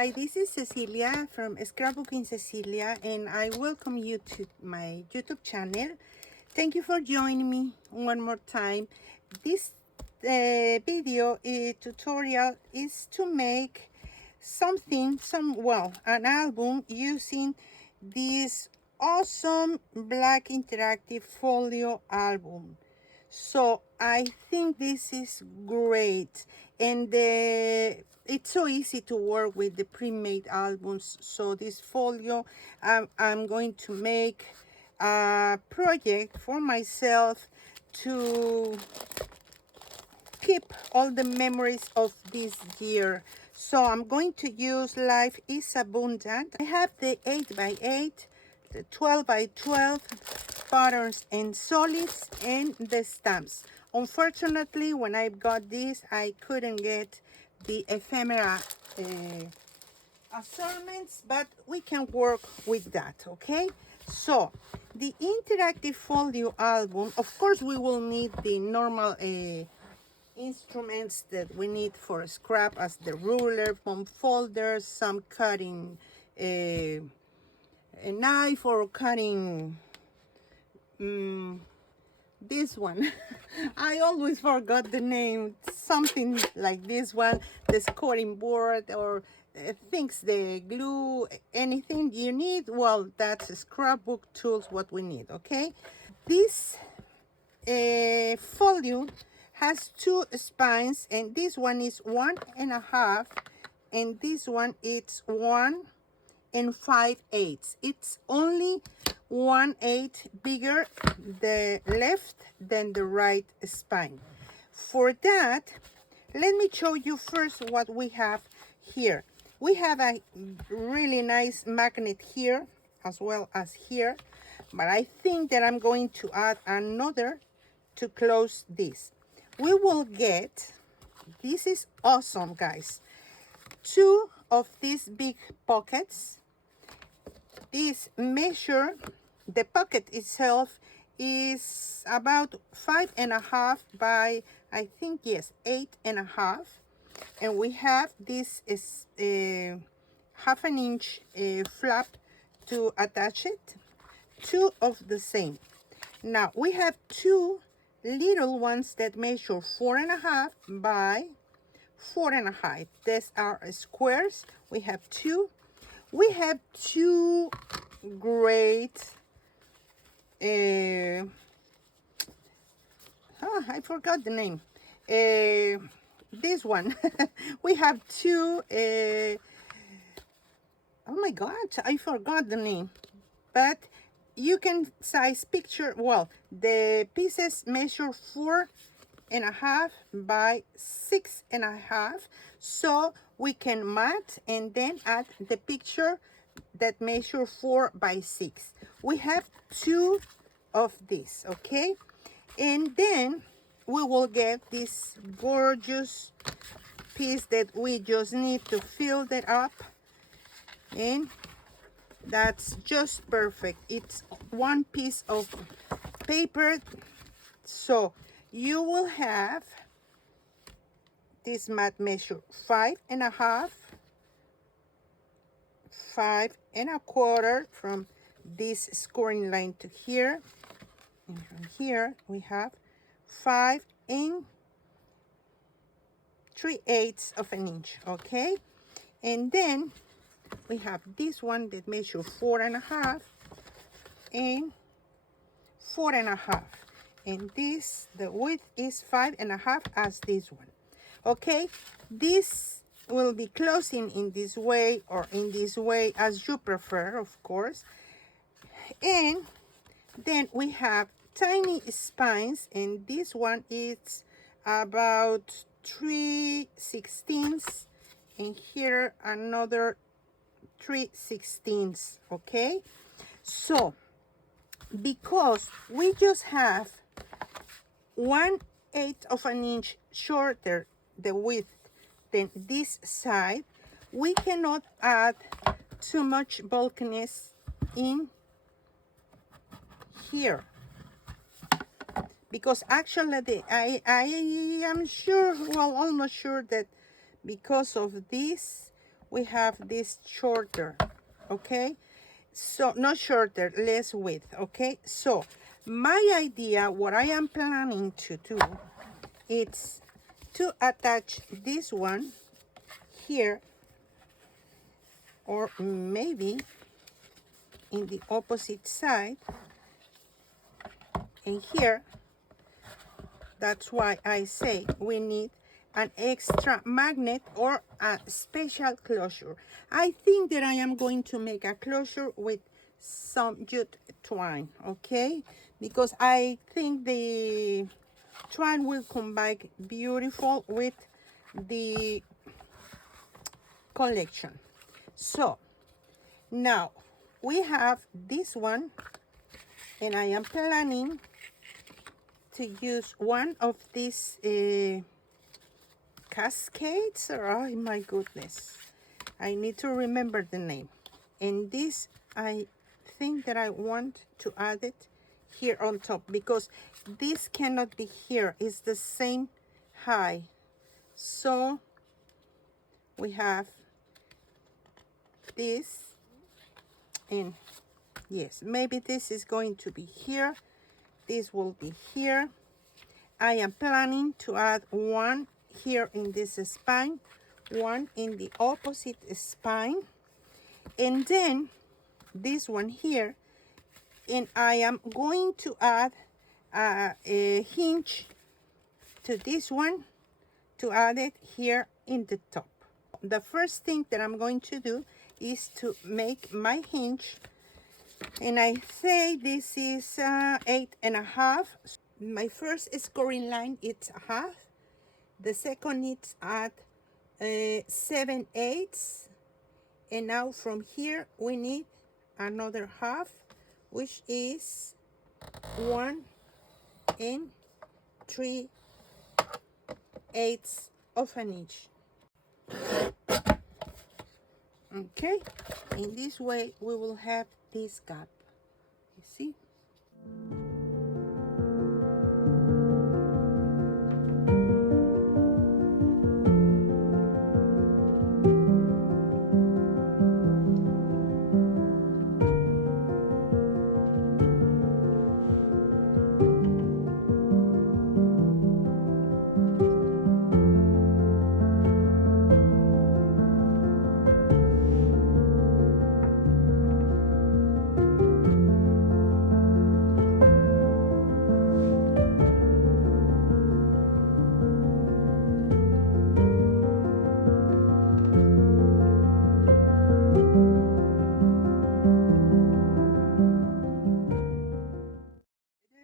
Hi, this is Cecilia from Scrapbooking Cecilia, and I welcome you to my YouTube channel. Thank you for joining me one more time. This video tutorial is to make an album using this awesome black interactive folio album. So I think this is great, and it's so easy to work with the pre-made albums. So this folio, I'm going to make a project for myself to keep all the memories of this year. So I'm going to use Life is Abundant. I have the 8x8, the 12x12 patterns and solids, and the stamps. Unfortunately, when I got this, I couldn't get the ephemera assortments, but we can work with that, okay? So the interactive folio album, of course we will need the normal instruments that we need for scrap, as the ruler, foam folders, some cutting a knife, or cutting this one. I always forgot the name, something like this one, the scoring board, or things, the glue, anything you need. Well, that's scrapbook tools what we need, okay? This folio has two spines, and this one is 1.5, and this one it's 1 5/8. It's only 1/8 bigger the left than the right spine. For that, let me show you first what we have here. We have a really nice magnet here as well as here, but I think that I'm going to add another to close this. We will get, this is awesome guys, two of these big pockets. This measure, the pocket itself is about 5.5 by, I think, yes, 8.5, and we have this is half an inch flap to attach it, two of the same. Now we have two little ones that measure 4.5 by 4.5. These are squares. We have two. We have two great I forgot the name. This one. We have two oh my god, I forgot the name, but you can size picture. Well, the pieces measure 4.5 by 6.5, so we can mat and then add the picture that measure 4 by 6. We have two of these, okay? And then we will get this gorgeous piece that we just need to fill that up, and that's just perfect. It's one piece of paper. So you will have this mat measure 5.5, 5.25 from this scoring line to here, and from here we have 5 3/8 of an inch, okay? And then we have this one that measures 4.5 and 4.5, and this, the width is 5.5 as this one, okay? This will be closing in this way or in this way, as you prefer, of course. And then we have tiny spines, and this one is about 3/16, and here another 3/16, okay? So because we just have 1/8 of an inch shorter the width than this side, we cannot add too much bulkiness in here, because actually I am sure, well, almost sure that because of this we have this shorter, okay? So not shorter, less width, okay? So my idea, what I am planning to do, it's to attach this one here, or maybe in the opposite side, and here. That's why I say we need an extra magnet or a special closure. I think that I am going to make a closure with some jute twine, okay? Because I think the twine will come back beautiful with the collection. So now we have this one, and I am planning to use one of these cascades. Oh my goodness, I need to remember the name. And this, I think that I want to add it here on top, because this cannot be here, it's the same high. So we have this, and yes, maybe this is going to be here, this will be here. I am planning to add one here in this spine, one in the opposite spine, and then this one here, and I am going to add a hinge to this one to add it here in the top. The first thing that I'm going to do is to make my hinge, and I say this is 8.5. My first scoring line, it's a half. The second is at 7/8, and now from here we need another half, which is 1 3/8 of an inch. Okay, in this way we will have this gap, you see.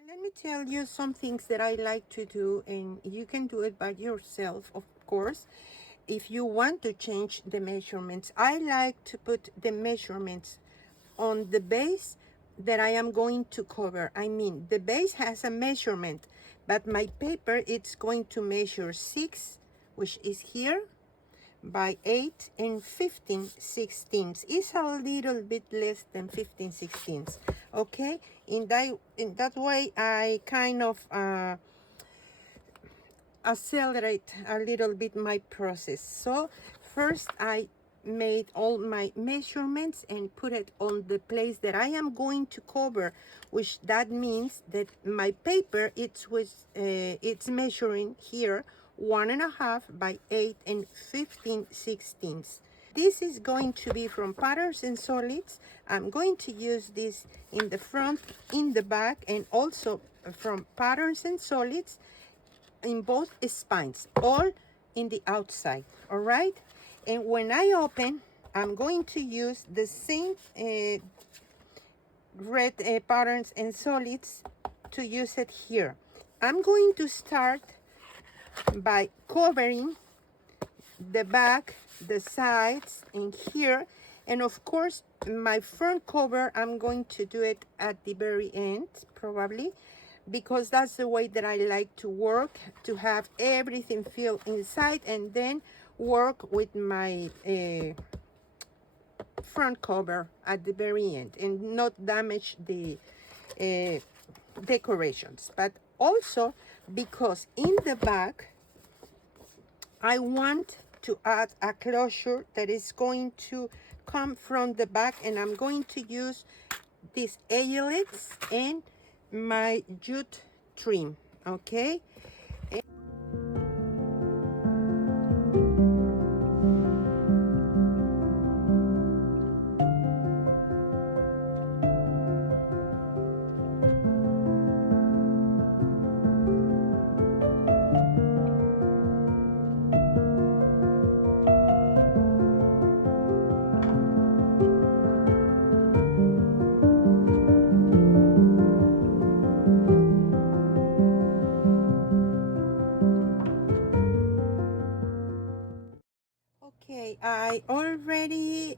Let me tell you some things that I like to do, and you can do it by yourself, of course, if you want to change the measurements. I like to put the measurements on the base that I am going to cover. I mean, the base has a measurement, but my paper, it's going to measure 6, which is here, by 8 and 15/16. It's a little bit less than 15/16. Okay, in that way I kind of accelerate a little bit my process. So first I made all my measurements and put it on the place that I am going to cover, which that means that my paper, it's measuring here 1.5 by 8 and 15/16. This is going to be from Patterns and Solids. I'm going to use this in the front, in the back, and also from Patterns and Solids in both spines, all in the outside. All right, and when I open, I'm going to use the same red Patterns and Solids to use it here. I'm going to start by covering the back, the sides, and here, and of course my front cover, I'm going to do it at the very end probably, because that's the way that I like to work, to have everything filled inside and then work with my front cover at the very end and not damage the decorations. But also because in the back I want to add a closure that is going to come from the back, and I'm going to use these eyelets and my jute trim, okay? Okay, I already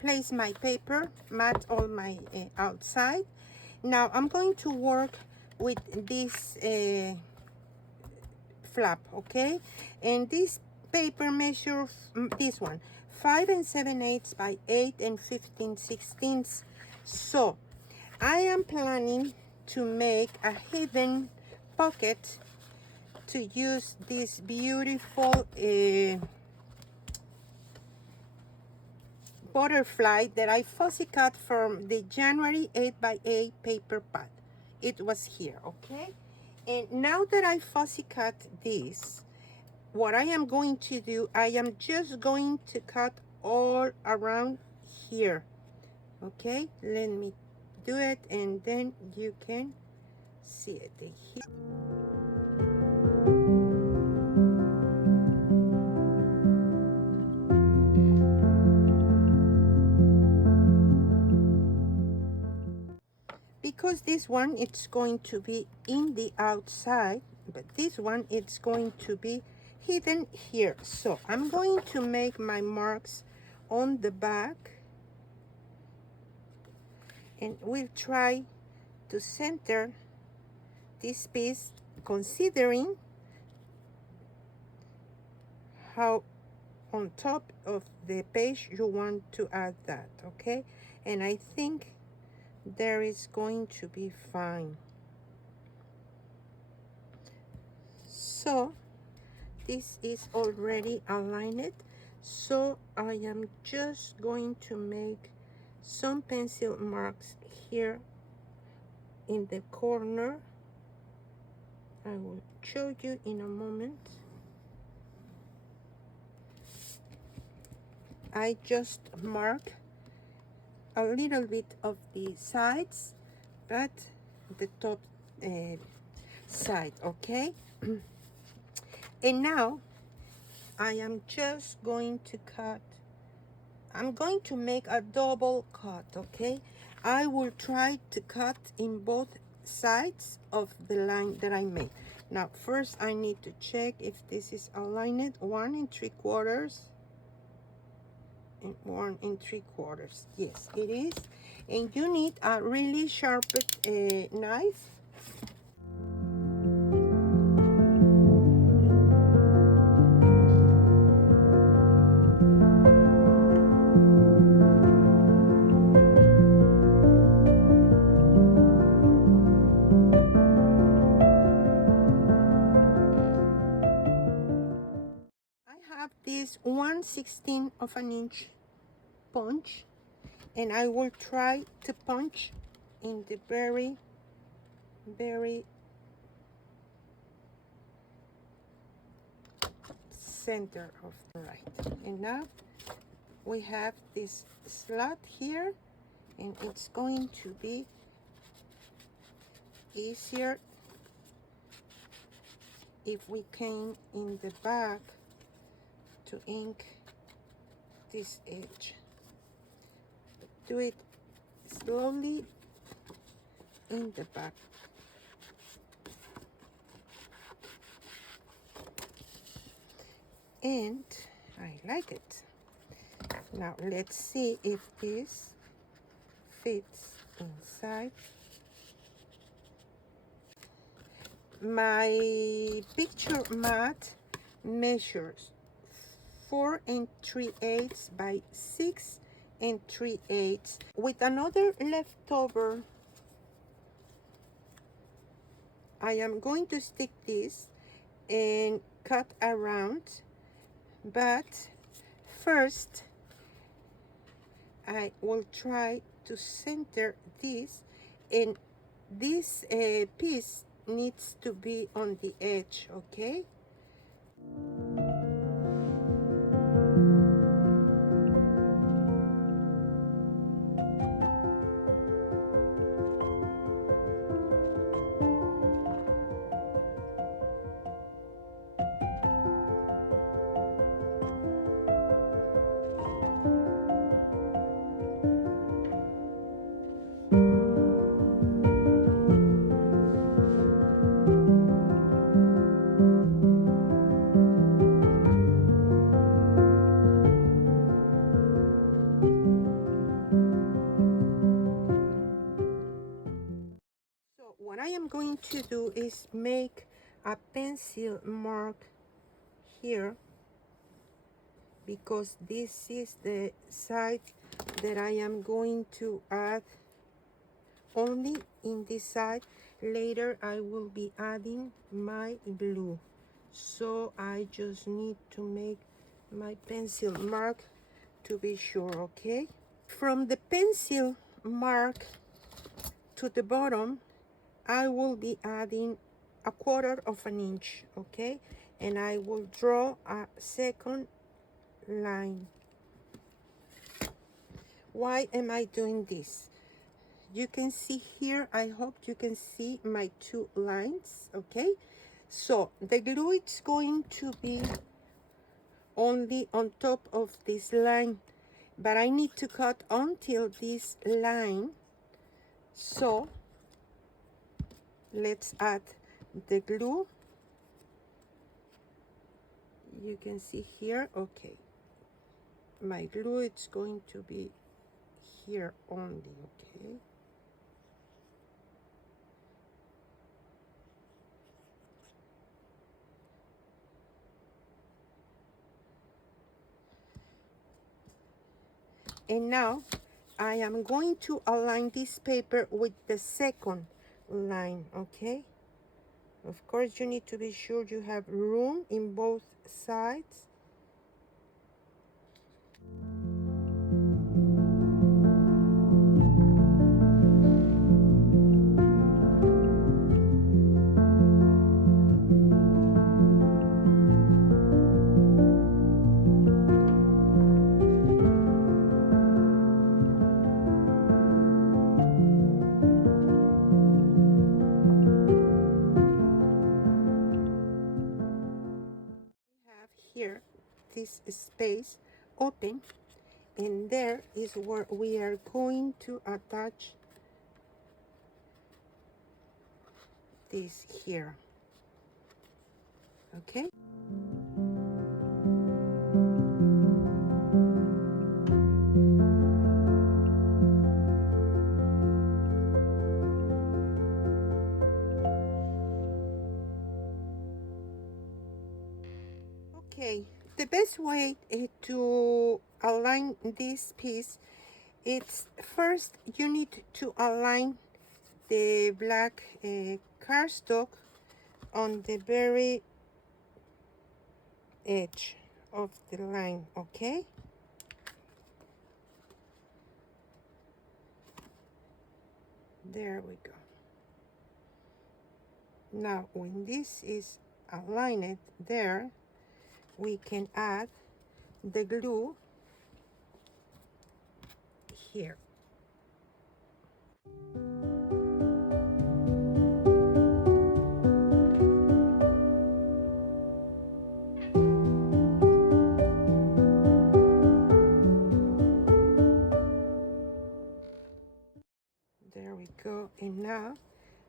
placed my paper, mat all my outside. Now I'm going to work with this flap, okay? And this paper measures, this one, 5 7/8 by 8 15/16. So I am planning to make a hidden pocket to use this beautiful butterfly that I fussy cut from the January 8 by 8 paper pad. It was here, okay? And now that I fussy cut this, what I am going to do, I am just going to cut all around here, okay? Let me do it, and then you can see it here. Because this one it's going to be in the outside, but this one it's going to be hidden here. So I'm going to make my marks on the back, and we'll try to center this piece, considering how on top of the page you want to add that, okay? And I think there is going to be fine. So this is already aligned, so I am just going to make some pencil marks here in the corner. I will show you in a moment. I just mark a little bit of the sides, but the top side, okay? And now I am just going to cut. I'm going to make a double cut, okay? I will try to cut in both sides of the line that I made. Now first I need to check if this is aligned. 1 3/4 and 1 3/4. Yes, it is. And you need a really sharp knife. I have this 1/16 of an inch punch, and I will try to punch in the very center of the right. And now we have this slot here, and it's going to be easier if we came in the back to ink this edge. Do it slowly in the back. And I like it. Now let's see if this fits inside. My picture mat measures 4 3/8 by 6 3/8 with another leftover. I am going to stick this and cut around but first I will try to center this, and this piece needs to be on the edge, okay? So what I am going to do is make a pencil mark here, because this is the side that I am going to add, only in this side. Later I will be adding my blue, so I just need to make my pencil mark to be sure, okay? From the pencil mark to the bottom, I will be adding 1/4 inch, okay? And I will draw a second line. Why am I doing this? You can see here, I hope you can see my 2 lines, okay? So the glue is going to be only on top of this line, but I need to cut until this line. So let's add the glue. You can see here, okay, my glue it's going to be here only, okay? And now I am going to align this paper with the second line, okay? Of course, you need to be sure you have room in both sides. Here this space open, and there is where we are going to attach this here, okay? Okay, the best way to align this piece, it's first you need to align the black cardstock on the very edge of the line, okay? There we go. Now when this is aligned there, we can add the glue here. There we go. And now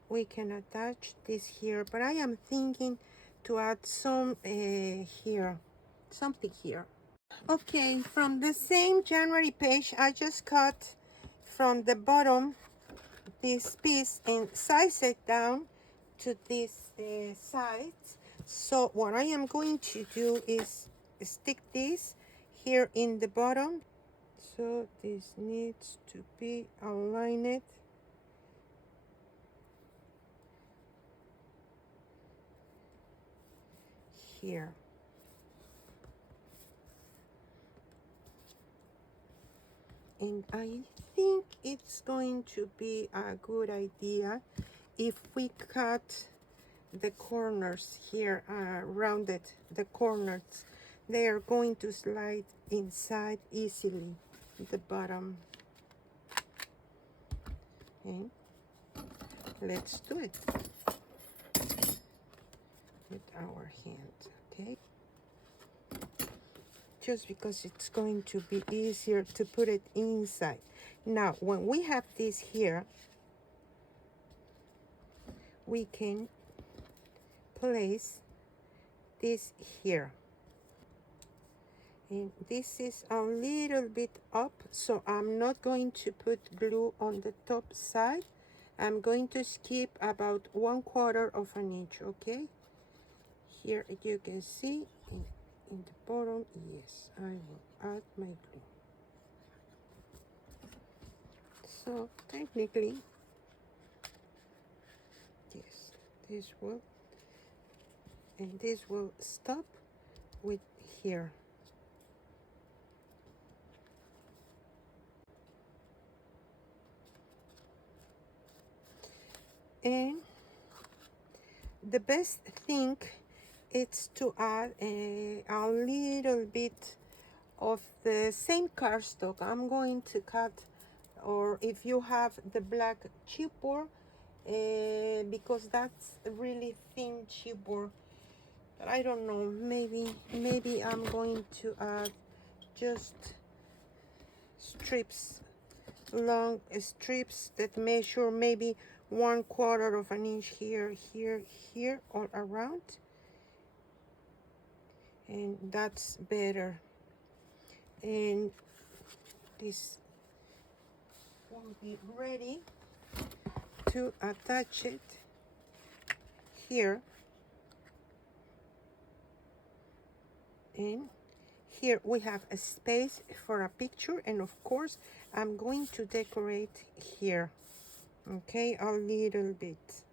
we can attach this here, but I am thinking to add some here, something here. Okay, from the same January page, I just cut from the bottom this piece and size it down to this size. So what I am going to do is stick this here in the bottom. So this needs to be aligned here. And I think it's going to be a good idea if we cut the corners here, rounded the corners. They are going to slide inside easily, the bottom. Okay, let's do it with our hand, okay? Just because it's going to be easier to put it inside. Now, when we have this here, we can place this here. And this is a little bit up, so I'm not going to put glue on the top side. I'm going to skip about 1/4 of an inch, okay? Here you can see in the bottom, yes, I will add my glue. So technically, yes, this will, and this will stop with here. And the best thing is to add a little bit of the same cardstock. I'm going to cut, or if you have the black chipboard, because that's really thin chipboard. But I don't know, maybe I'm going to add just strips, long strips that measure maybe 1/4 of an inch here, here, here, all around, and that's better. And this will be ready to attach it here. And here we have a space for a picture, and of course I'm going to decorate here, okay, a little bit.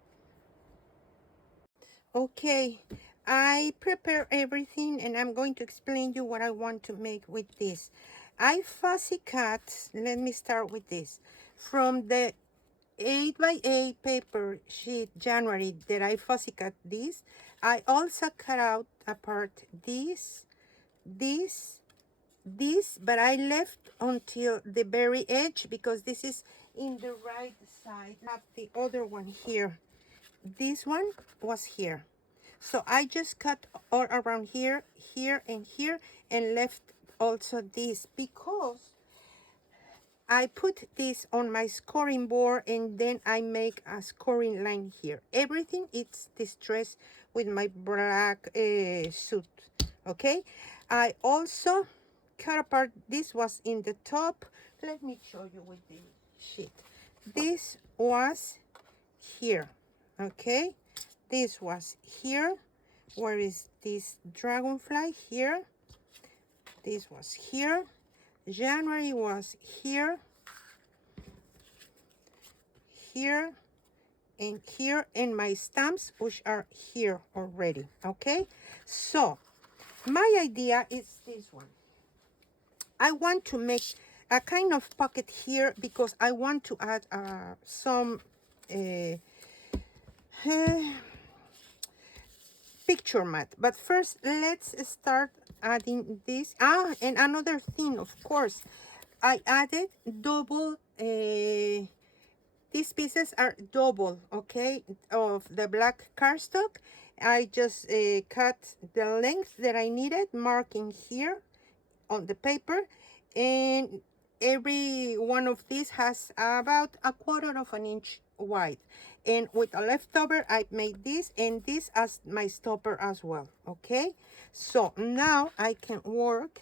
Okay, I prepare everything and I'm going to explain you what I want to make with this. I fussy cut, let me start with this, from the 8x8 paper sheet January that I fussy cut this. I also cut out apart this, but I left until the very edge because this is in the right side. I have the other one here. This one was here. So I just cut all around here, here, and here, and left also this because I put this on my scoring board and then I make a scoring line here. Everything is distressed with my black suit, okay? I also cut apart, this was in the top. Let me show you with the sheet. This was here, okay? This was here. Where is this dragonfly? Here. This was here. January was here, here, and here, and my stamps, which are here already, okay? So my idea is this one. I want to make a kind of pocket here because I want to add some picture mat. But first, let's start adding this. And another thing, of course, I added double, these pieces are double, okay, of the black cardstock. I just cut the length that I needed, marking here on the paper, and every one of these has about 1/4 of an inch wide. And with a leftover, I made this and this as my stopper as well, okay? So now I can work,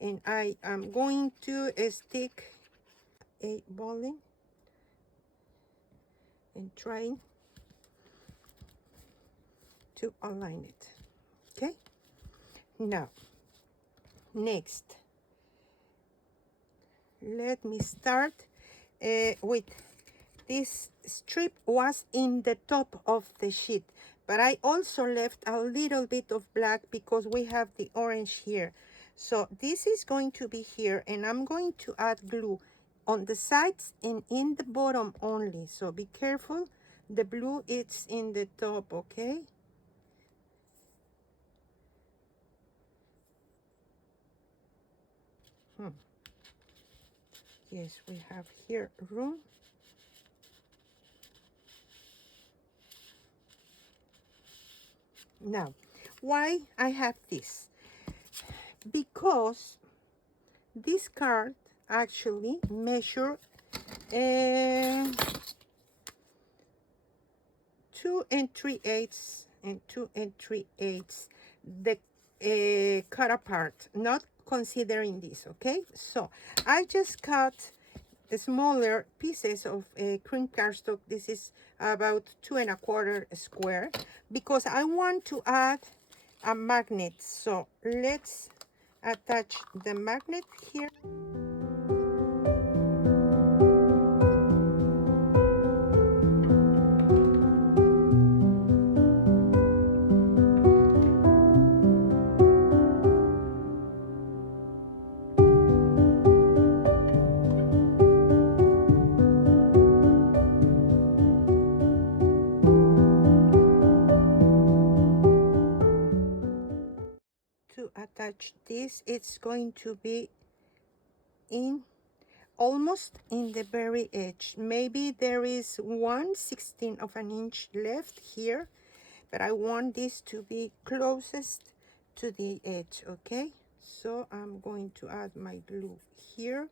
and I am going to stick a bowling and trying to align it, okay? Now, next, let me start with this strip was in the top of the sheet, but I also left a little bit of black because we have the orange here. So this is going to be here, and I'm going to add glue on the sides and in the bottom only. So be careful, the blue it's in the top, okay? Yes, we have here room. Now, why I have this? Because this card actually measure uh, 2 3/8 and 2 3/8 the cut apart, not considering this, okay? So I just cut smaller pieces of cream cardstock. This is about 2 1/4 square because I want to add a magnet. So let's attach the magnet here. To attach this, it's going to be in almost in the very edge. Maybe there is 1/16 of an inch left here, but I want this to be closest to the edge, okay? So I'm going to add my glue here.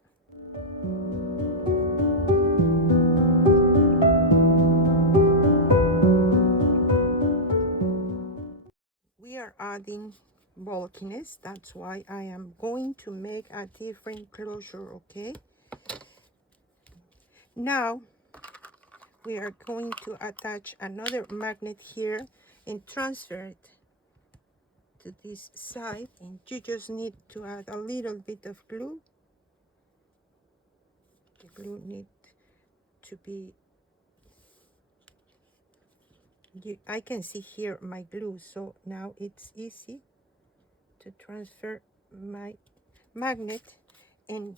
We are adding bulkiness, that's why I am going to make a different closure, okay? Now we are going to attach another magnet here and transfer it to this side, and you just need to add a little bit of glue. The glue needs to be, I can see here my glue, so now it's easy to transfer my magnet. And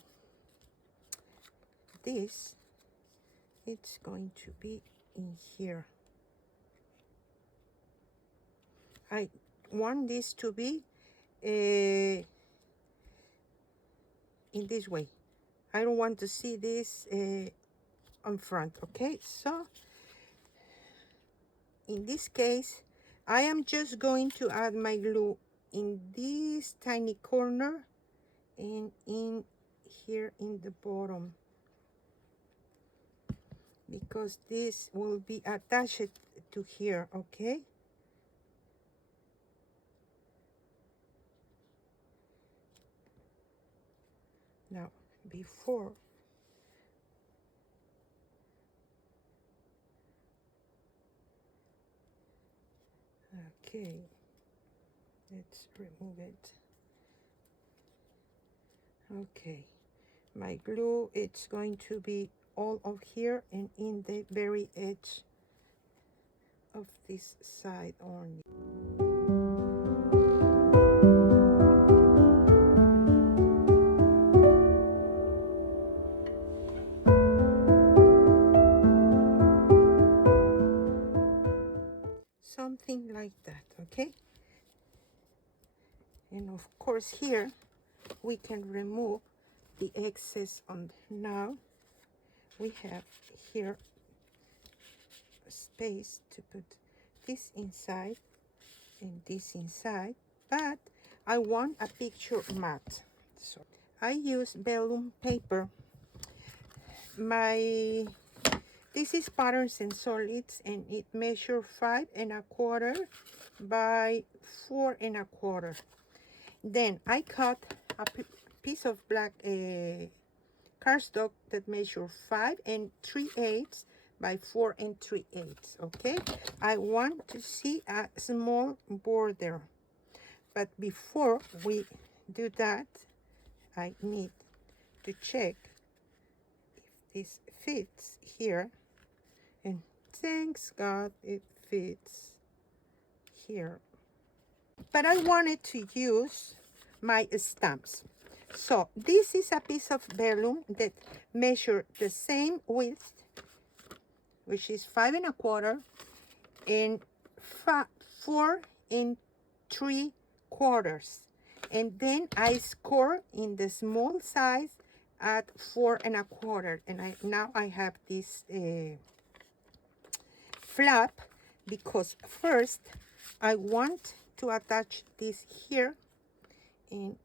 this, it's going to be in here. I want this to be in this way. I don't want to see this on front, okay? So in this case, I am just going to add my glue in this tiny corner and in here in the bottom, because this will be attached to here, okay? Now, before okay, let's remove it. Okay, my glue, it's going to be all of here and in the very edge of this side only. Something like that, okay? And of course here we can remove the excess on. Now we have here a space to put this inside and this inside, but I want a picture mat, so I use vellum paper. This is Patterns and Solids, and it measures 5 1/4 by 4 1/4. Then I cut a piece of black cardstock that measures 5 3/8 by 4 3/8. Okay, I want to see a small border, but before we do that, I need to check if this fits here, and thanks God it fits here. But I wanted to use my stamps. So this is a piece of vellum that measure the same width, which is 5 1/4 and 4 3/4, and then I score in the small size at 4 1/4, and now I have this flap, because first I want to attach this here, and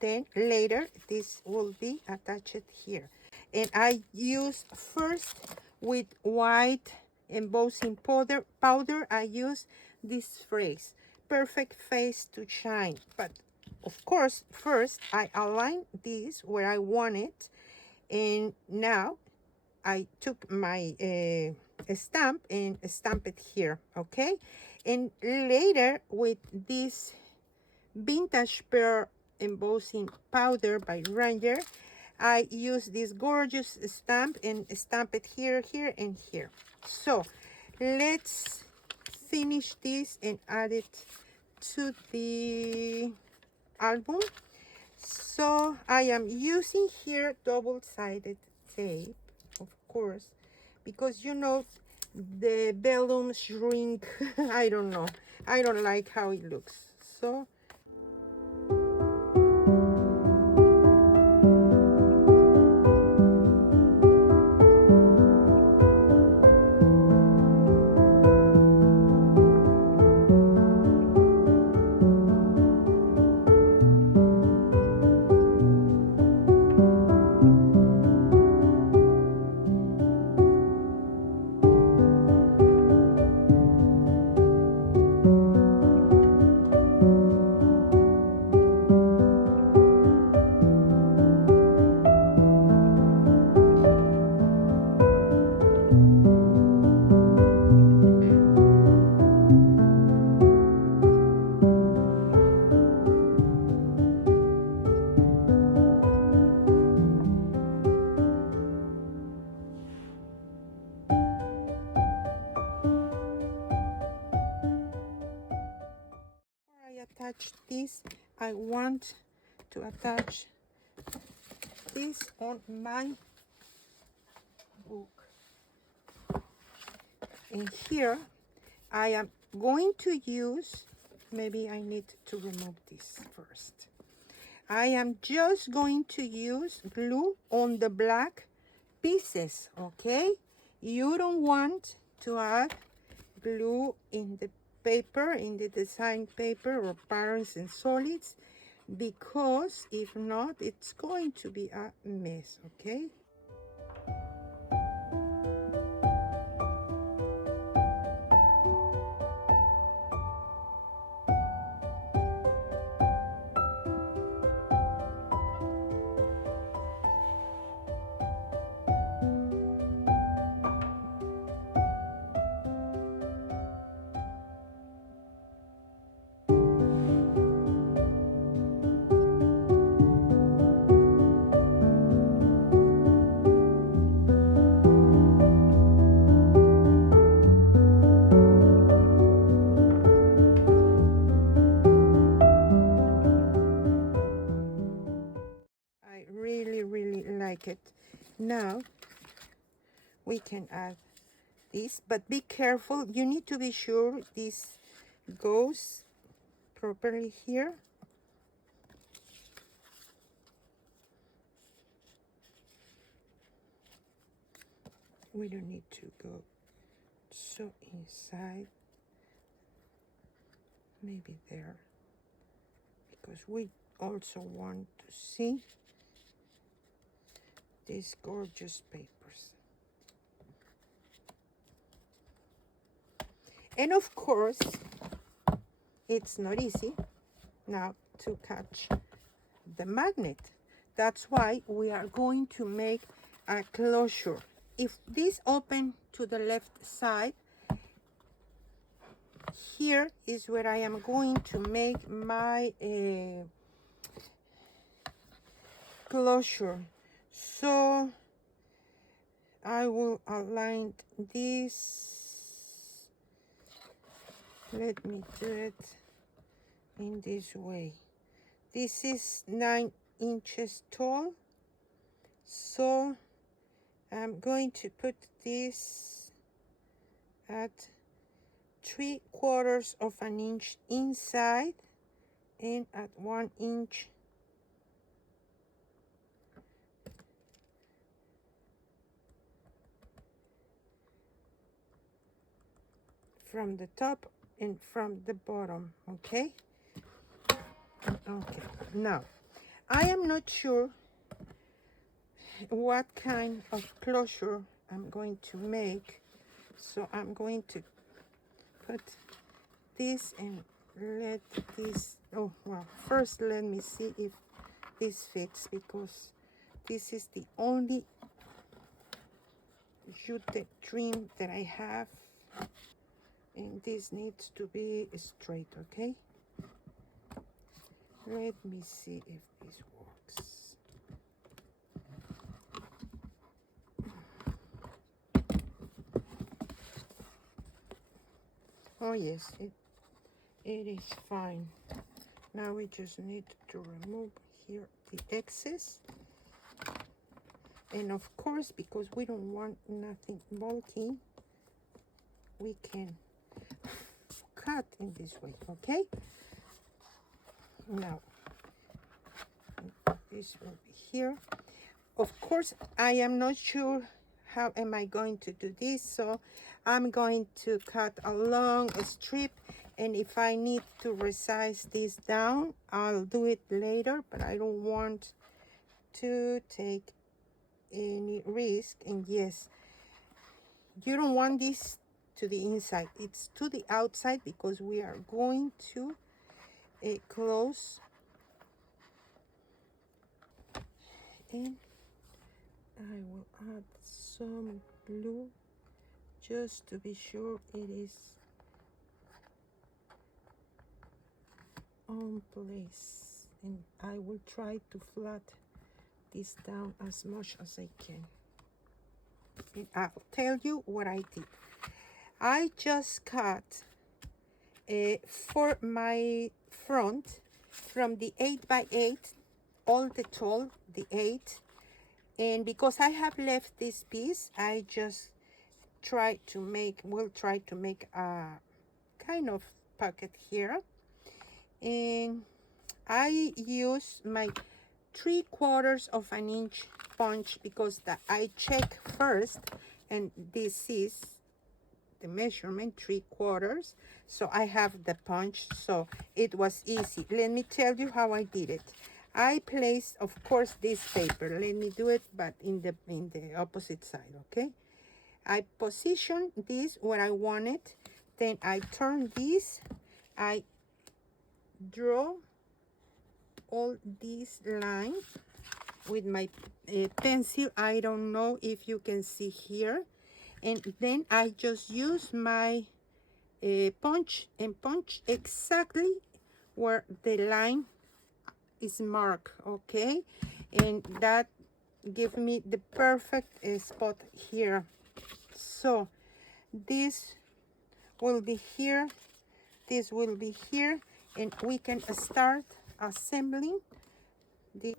then later this will be attached here. And I use first with white embossing powder, I use this phrase, perfect face to shine. But of course, first I align this where I want it, and now I took my stamp and stamp it here, okay? And later with this vintage pearl embossing powder by Ranger, I use this gorgeous stamp and stamp it here, here, and here. So let's finish this and add it to the album. So I am using here double-sided tape, of course, because you know the vellum shrink. I don't know, I don't like how it looks. So attach this, I want to attach this on my book, and here I am going to use, maybe I need to remove this first. I am just going to use glue on the black pieces, okay? You don't want to add glue in the paper, in the design paper or patterns and solids, because if not, it's going to be a mess, okay? Really like it. Now we can add this, but be careful, you need to be sure this goes properly here. We don't need to go so inside, maybe there, because we also want to see these gorgeous papers. And of course, it's not easy now to catch the magnet. That's why we are going to make a closure. If this open to the left side, here is where I am going to make my closure. So I will align this. Let me do it in this way. This is 9 inches tall, so I'm going to put this at 3/4 of an inch inside and at 1 inch from the top and from the bottom. Okay. Okay, now I am not sure what kind of closure I'm going to make, so I'm going to put this and let this, oh well, first let me see if this fits, because this is the only jute trim that I have, and this needs to be straight. Okay, let me see if this works. Oh yes, it is fine. Now we just need to remove here the excess, and of course, because we don't want nothing bulky, we can cut in this way. Okay, now this will be here. Of course, I am not sure how am I going to do this, so I'm going to cut a long strip, and if I need to resize this down, I'll do it later, but I don't want to take any risk. And yes, you don't want this to the inside, it's to the outside, because we are going to close. And I will add some glue just to be sure it is on place, and I will try to flat this down as much as I can. And I'll tell you what I did. I just cut for my front from the 8x8, all the tall, the 8, and because I have left this piece, I just will try to make a kind of pocket here, and I use my 3/4 of an inch punch, because I check first, and this is the measurement 3/4, so I have the punch, so it was easy. Let me tell you how I did it. I placed, of course, this paper. Let me do it, but in the opposite side. Okay, I position this where I want it, then I turn this, I draw all these lines with my pencil. I don't know if you can see here, and then I just use my punch and punch exactly where the line is marked. Okay, and that give me the perfect spot here. So this will be here, this will be here, and we can start assembling the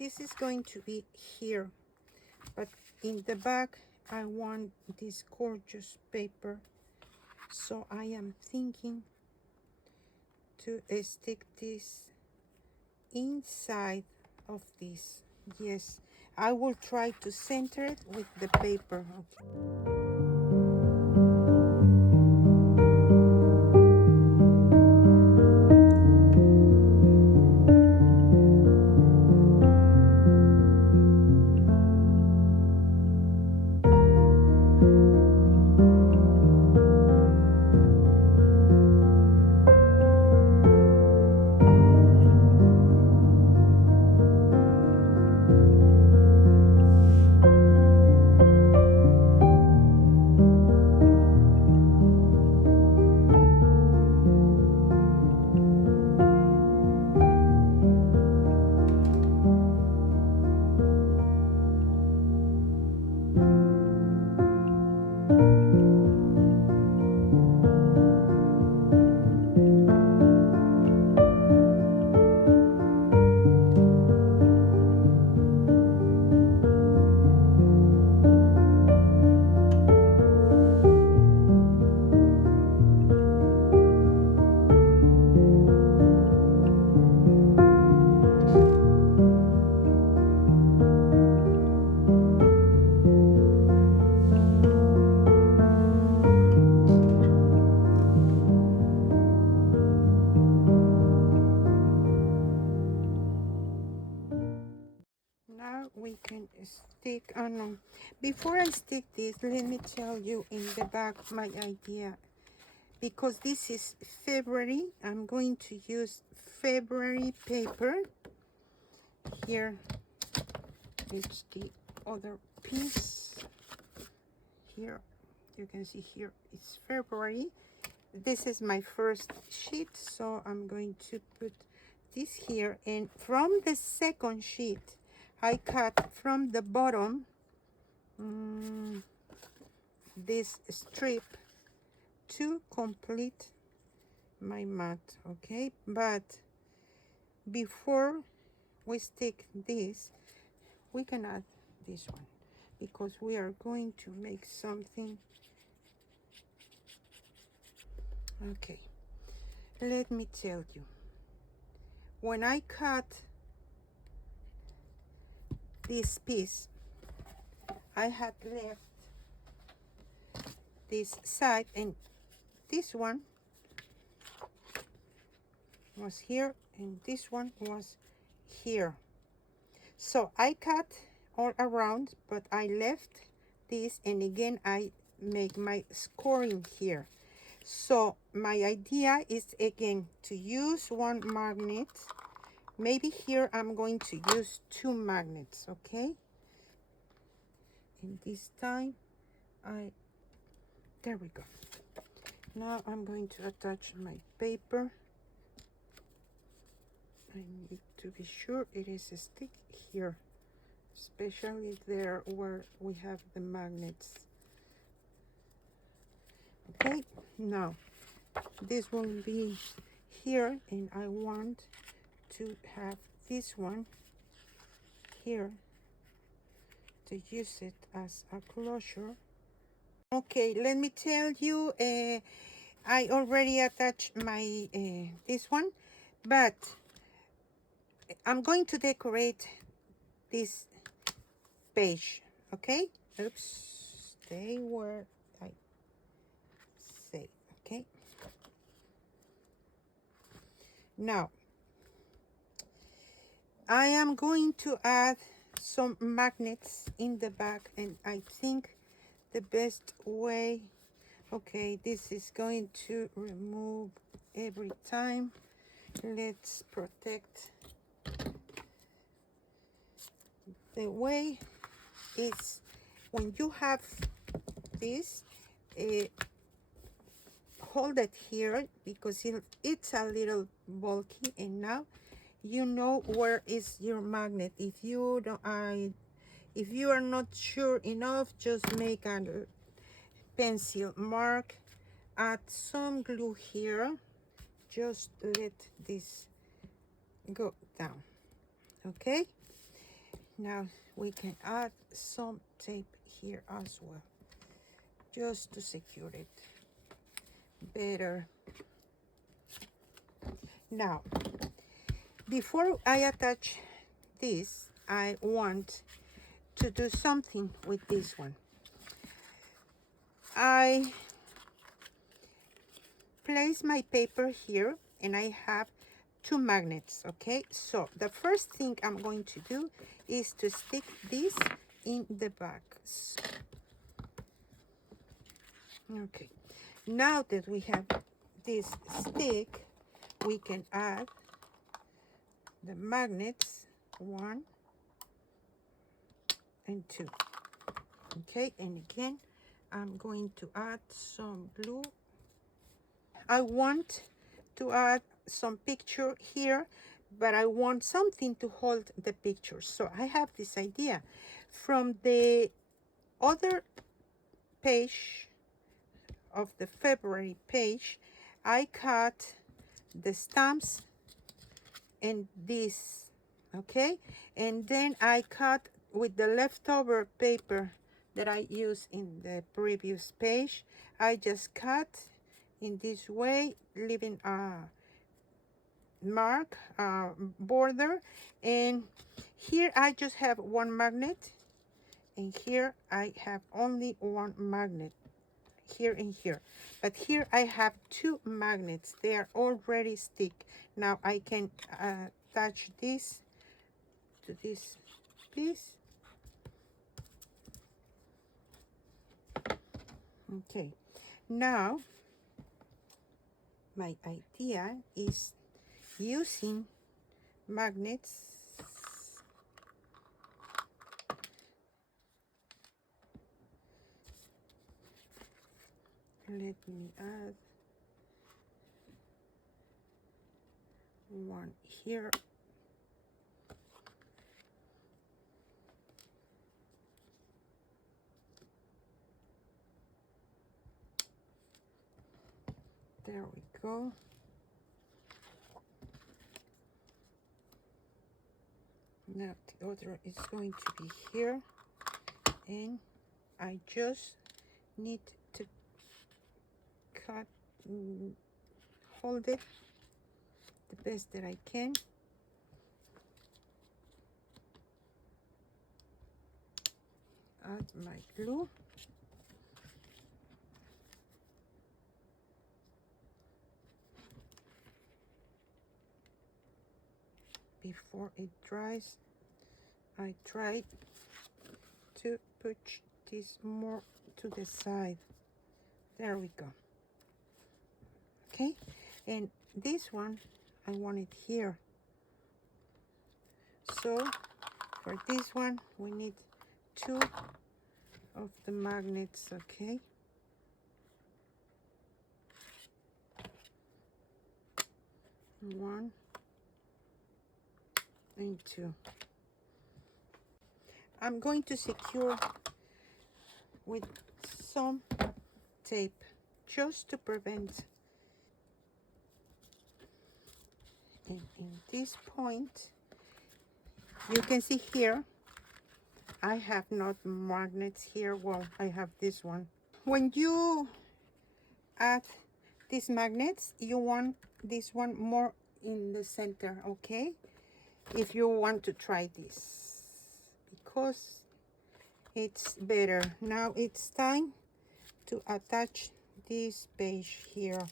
this is going to be here, but in the back I want this gorgeous paper, so I am thinking to stick this inside of this. Yes, I will try to center it with the paper. Okay. Now we can stick on. Before I stick this, let me tell you in the back my idea. Because this is February, I'm going to use February paper. Here is the other piece. Here, you can see here it's February. This is my first sheet, so I'm going to put this here. And from the second sheet, I cut from the bottom this strip to complete my mat. Okay, but before we stick this, we can add this one, because we are going to make something. Okay, let me tell you, when I cut this piece, I had left this side, and this one was here and this one was here. So I cut all around, but I left this, and again I make my scoring here. So my idea is again to use one magnet. Maybe here I'm going to use 2 magnets, okay? And this time there we go. Now I'm going to attach my paper. I need to be sure it is a stick here, especially there where we have the magnets. Okay, now this will be here, and I want to have this one here to use it as a closure. Okay, let me tell you, I already attached my this one, but I'm going to decorate this page. Okay, oops, they were I say. Okay, now I am going to add some magnets in the back, and I think the best way, okay, this is going to remove every time. Let's protect. The way is when you have this, hold it here, because it's a little bulky, and now you know where is your magnet. If you don't, if you are not sure enough, just make a pencil mark, add some glue here, just let this go down. Okay, Now we can add some tape here as well, just to secure it better. Now, before I attach this, I want to do something with this one. I place my paper here and I have two magnets, okay? So the first thing I'm going to do is to stick this in the back. Okay, now that we have this stick, we can add the magnets, 1 and 2. Okay, and again, I'm going to add some glue. I want to add some picture here, but I want something to hold the picture. So I have this idea. From the other page of the February page, I cut the stamps and this, okay? And then I cut with the leftover paper that I used in the previous page. I just cut in this way, leaving a mark, border, and here I just have one magnet, and here I have only one magnet, here and here. But here I have two magnets. They are already stick. Now I can attach this to this piece. Okay, now my idea is using magnets. Let me add one here. There we go. Now the other is going to be here, and I just need to cut, hold it the best that I can. Add my glue. Before it dries, I try to push this more to the side. There we go. Okay, and this one I want it here. So for this one we need two of the magnets, okay? One and two. I'm going to secure with some tape just to prevent. And in this point, you can see here, I have not magnets here. Well, I have this one. When you add these magnets, you want this one more in the center, okay? If you want to try this, because it's better. Now it's time to attach this page here.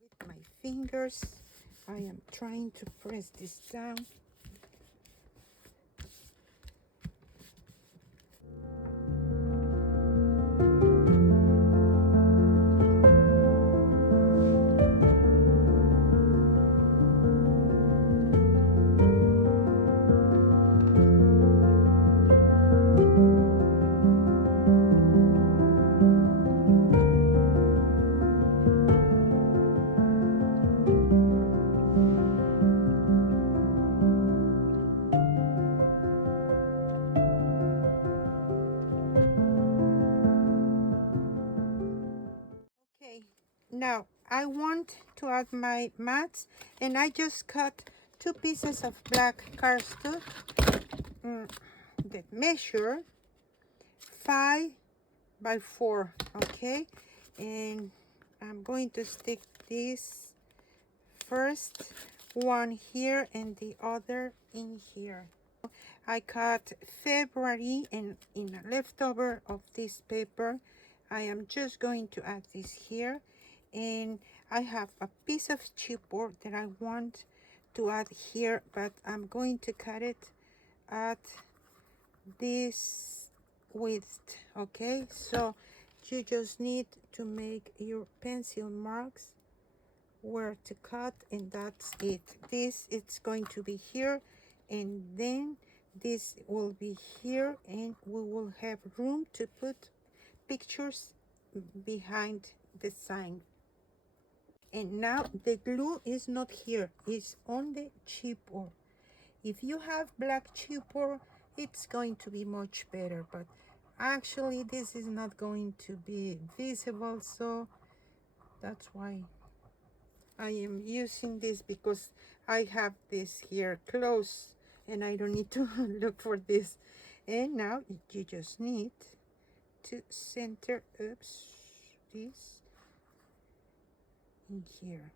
With my fingers, I am trying to press this down. I want to add my mats, and I just cut 2 pieces of black cardstock that measure 5 by 4, okay? And I'm going to stick this first one here and the other in here. I cut February, and in a leftover of this paper I am just going to add this here. And I have a piece of chipboard that I want to add here, but I'm going to cut it at this width, okay? So you just need to make your pencil marks where to cut, and that's it. This it's going to be here, and then this will be here, and we will have room to put pictures behind the sign. And now the glue is not here, it's on the chipboard. If you have black chipboard, it's going to be much better, but actually this is not going to be visible, so that's why I am using this, because I have this here close and I don't need to look for this. And now you just need to center, oops, this in here.